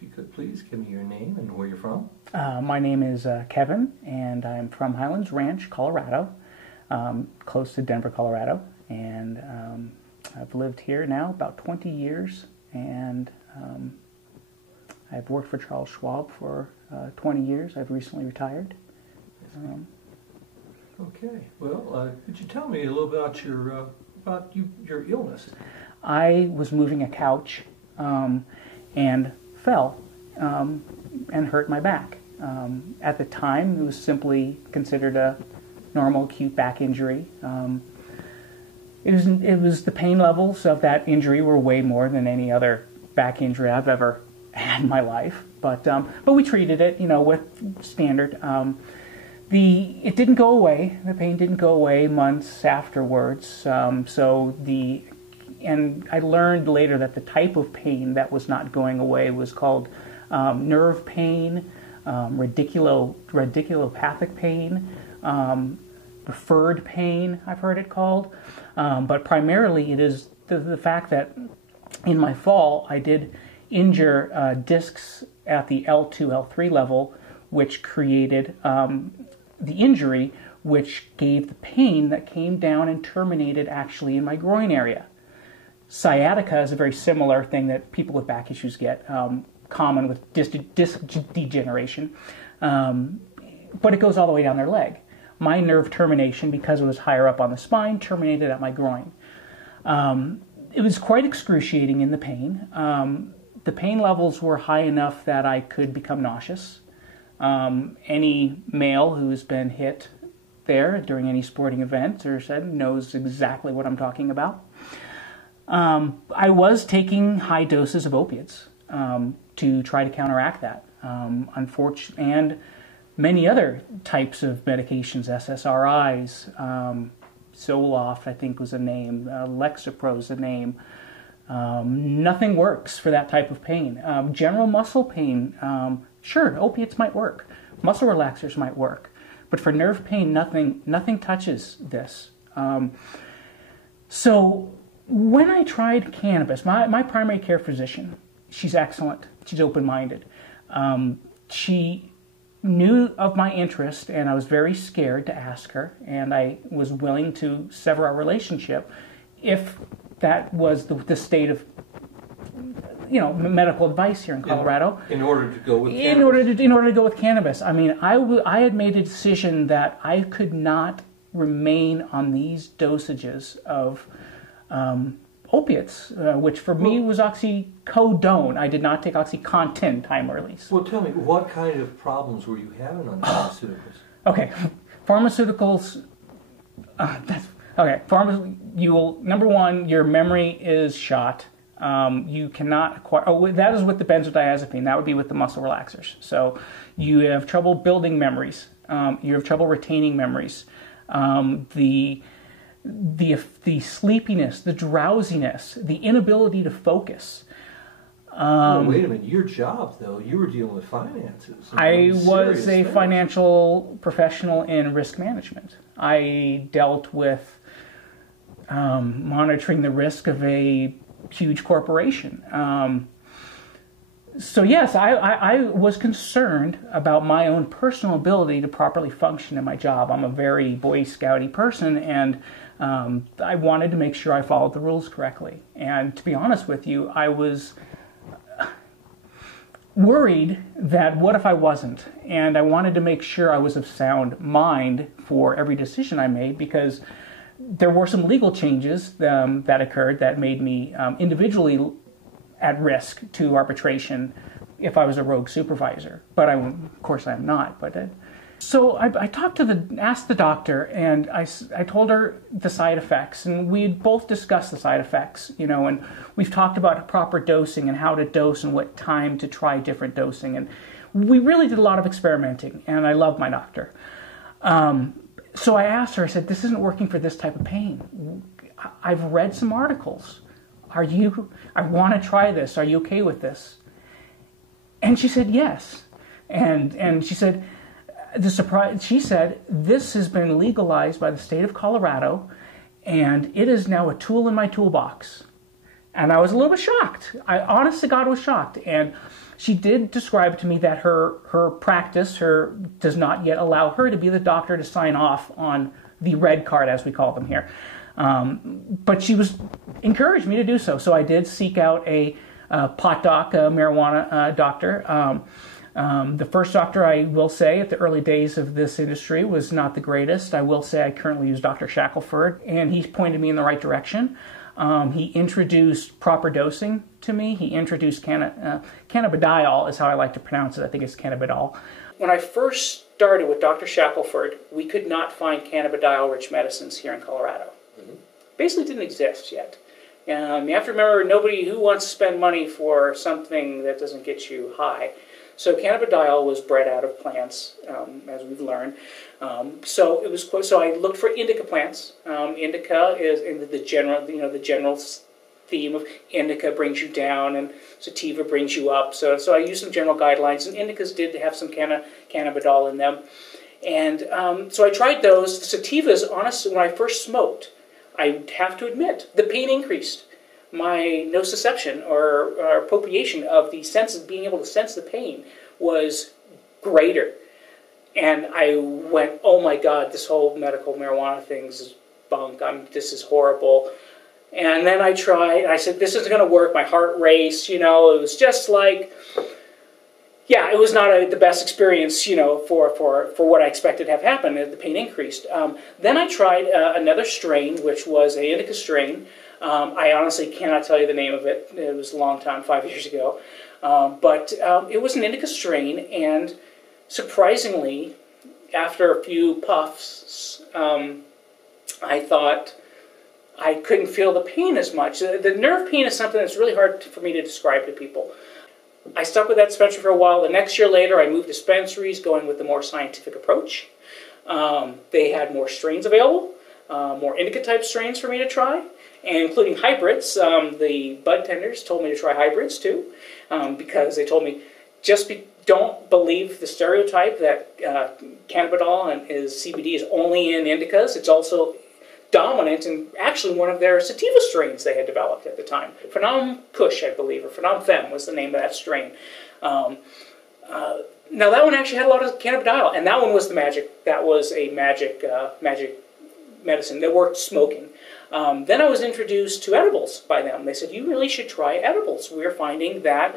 If you could please give me your name and where you're from. My name is Kevin, and I'm from Highlands Ranch, Colorado, close to Denver, Colorado. And I've lived here now about 20 years, and I've worked for Charles Schwab for 20 years. I've recently retired. Okay. Well, could you tell me a little about your illness? I was moving a couch and fell and hurt my back. At the time, it was simply considered a normal acute back injury. It was the pain levels of that injury were way more than any other back injury I've ever had in my life. But we treated it, with standard. It didn't go away. The pain didn't go away months afterwards. And I learned later that the type of pain that was not going away was called nerve pain, radiculopathic pain, referred pain, I've heard it called. But primarily it is the fact that in my fall I did injure discs at the L2, L3 level, which created the injury, which gave the pain that came down and terminated actually in my groin area. Sciatica is a very similar thing that people with back issues get, common with disc degeneration, but it goes all the way down their leg. My nerve termination, because it was higher up on the spine, terminated at my groin. It was quite excruciating in the pain. The pain levels were high enough that I could become nauseous. Any male who's been hit there during any sporting event or said knows exactly what I'm talking about. I was taking high doses of opiates to try to counteract that. Unfortunately, and many other types of medications, SSRIs, Zoloft, I think was a name, Lexapro is a name. Nothing works for that type of pain. General muscle pain, sure, opiates might work. Muscle relaxers might work. But for nerve pain, nothing touches this. So when I tried cannabis, my primary care physician, she's excellent. She's open-minded. She knew of my interest, and I was very scared to ask her, and I was willing to sever our relationship if that was the state of medical advice here in Colorado. In order to go with cannabis? In order to go with cannabis. I mean, I had made a decision that I could not remain on these dosages of opiates, which for me was oxycodone. I did not take OxyContin, time release. Well, tell me, what kind of problems were you having on the pharmaceuticals? Okay, pharmaceuticals. Number one, your memory is shot. You cannot acquire. That is with the benzodiazepine. That would be with the muscle relaxers. So you have trouble building memories. You have trouble retaining memories. The sleepiness, the drowsiness, the inability to focus. Wait a minute. Your job, though, you were dealing with finances. I was a financial professional in risk management. I dealt with monitoring the risk of a huge corporation. So yes, I was concerned about my own personal ability to properly function in my job. I'm a very Boy Scouty person, and I wanted to make sure I followed the rules correctly. And to be honest with you, I was worried that what if I wasn't? And I wanted to make sure I was of sound mind for every decision I made, because there were some legal changes that occurred that made me individually at risk to arbitration if I was a rogue supervisor. But of course I'm not. So I asked the doctor, and I told her the side effects, and we had both discussed the side effects, and we've talked about proper dosing and how to dose and what time to try different dosing, and we really did a lot of experimenting, and I love my doctor. So I asked her, I said, this isn't working for this type of pain. I've read some articles. I want to try this. Are you okay with this? And she said, yes. And she said, she said, this has been legalized by the state of Colorado, and it is now a tool in my toolbox. And I was a little bit shocked. I honest to God was shocked. And she did describe to me that her practice does not yet allow her to be the doctor to sign off on the red card, as we call them here. But she encouraged me to do so. So I did seek out a pot doc, a marijuana doctor. The first doctor, I will say, at the early days of this industry was not the greatest. I will say I currently use Dr. Shackelford, and he pointed me in the right direction. He introduced proper dosing to me. He introduced cannabidiol is how I like to pronounce it. I think it's cannabidiol. When I first started with Dr. Shackelford, we could not find cannabidiol-rich medicines here in Colorado. Mm-hmm. Basically didn't exist yet. You have to remember, nobody who wants to spend money for something that doesn't get you high. So cannabidiol was bred out of plants, as we've learned. So I looked for indica plants. Indica is in the general theme of indica brings you down and sativa brings you up. So I used some general guidelines, and indicas did have some cannabidiol in them. And so I tried those. The sativas, honestly, when I first smoked, I have to admit, the pain increased. My nociception or appropriation of the sense of being able to sense the pain was greater. And I went, oh my God, this whole medical marijuana thing is bunk. This is horrible. And then I tried, and I said, this isn't going to work. My heart raced, it was just like, yeah, it was not the best experience, for what I expected to have happened. The pain increased. Then I tried another strain, which was an indica strain. I honestly cannot tell you the name of it. It was a long time, 5 years ago. But it was an indica strain, and surprisingly, after a few puffs, I thought I couldn't feel the pain as much. The nerve pain is something that's really hard for me to describe to people. I stuck with that dispensary for a while. The next year later, I moved dispensaries, going with the more scientific approach. They had more strains available, more indica-type strains for me to try, and including hybrids. The bud tenders told me to try hybrids too, because they told me, don't believe the stereotype that cannabidiol and CBD is only in indicas. It's also dominant in actually one of their sativa strains they had developed at the time. Phenom Kush, I believe, or Phenom Fem was the name of that strain. Now that one actually had a lot of cannabidiol, and that one was the magic. That was a magic medicine that worked smoking. Then I was introduced to edibles by them. They said, you really should try edibles. We're finding that...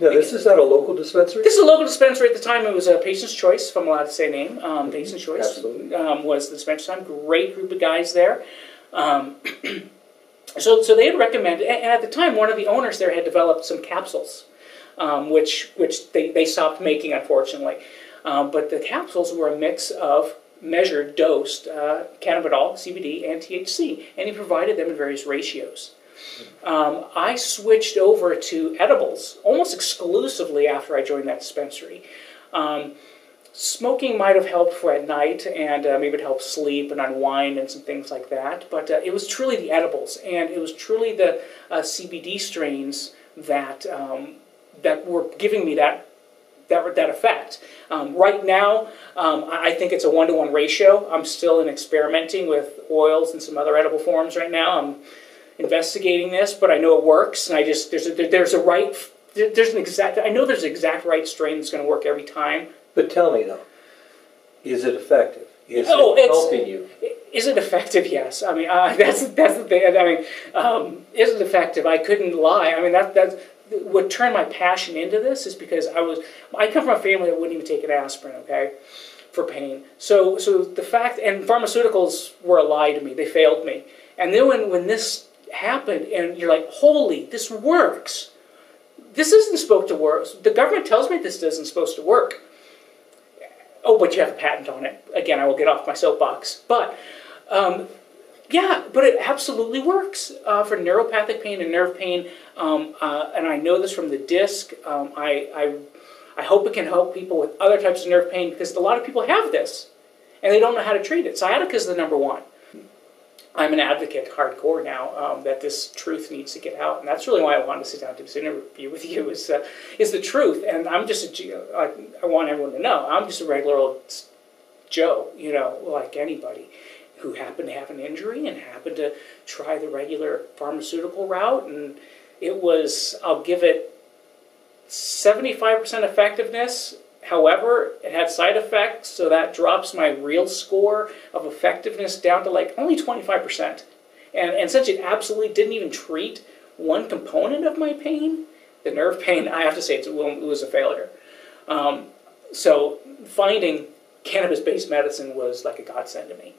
Now, this is at a local dispensary? This is a local dispensary. At the time, it was a Patient's Choice, if I'm allowed to say name. Patient's Choice was the dispensary time. Great group of guys there. So they had recommended, and at the time, one of the owners there had developed some capsules, which they stopped making, unfortunately. But the capsules were a mix of measured, dosed cannabidiol, CBD, and THC, and he provided them in various ratios. I switched over to edibles almost exclusively after I joined that dispensary. Smoking might have helped for at night, and maybe it helped sleep and unwind and some things like that, but it was truly the edibles, and it was truly the CBD strains that were giving me that effect. Right now, I think it's a 1-to-1 ratio. I'm still experimenting with oils and some other edible forms right now. I'm investigating this, but I know it works, and I know there's an exact right strain that's going to work every time. But tell me though, is it effective? Is it helping you? Is it effective? Yes. I mean, that's the thing. I mean, is it effective? I couldn't lie. I mean, that's what turned my passion into this is because I come from a family that wouldn't even take an aspirin, okay, for pain. So the fact, and pharmaceuticals were a lie to me. They failed me. And then when this happened, and you're like, holy, this works. This isn't supposed to work. The government tells me this isn't supposed to work. Oh, but you have a patent on it. Again, I will get off my soapbox. But, yeah, but it absolutely works for neuropathic pain and nerve pain. And I know this from the disc. I hope it can help people with other types of nerve pain because a lot of people have this, and they don't know how to treat it. Sciatica is the number one. I'm an advocate hardcore now that this truth needs to get out, and that's really why I wanted to sit down to this interview with you is the truth. And I'm just I want everyone to know I'm just a regular old Joe, like anybody, who happened to have an injury and happened to try the regular pharmaceutical route. And it was, I'll give it 75% effectiveness. However, it had side effects, so that drops my real score of effectiveness down to like only 25%. And since it absolutely didn't even treat one component of my pain, the nerve pain, I have to say it was a failure. So finding cannabis-based medicine was like a godsend to me.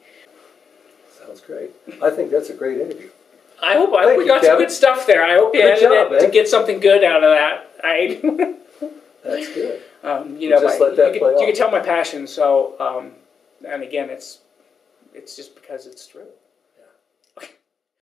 Sounds great. I think that's a great interview. I hope we got some good stuff there. I hope you edited it to get something good out of that. That's good. You can tell my passion. So, and again, it's just because it's true.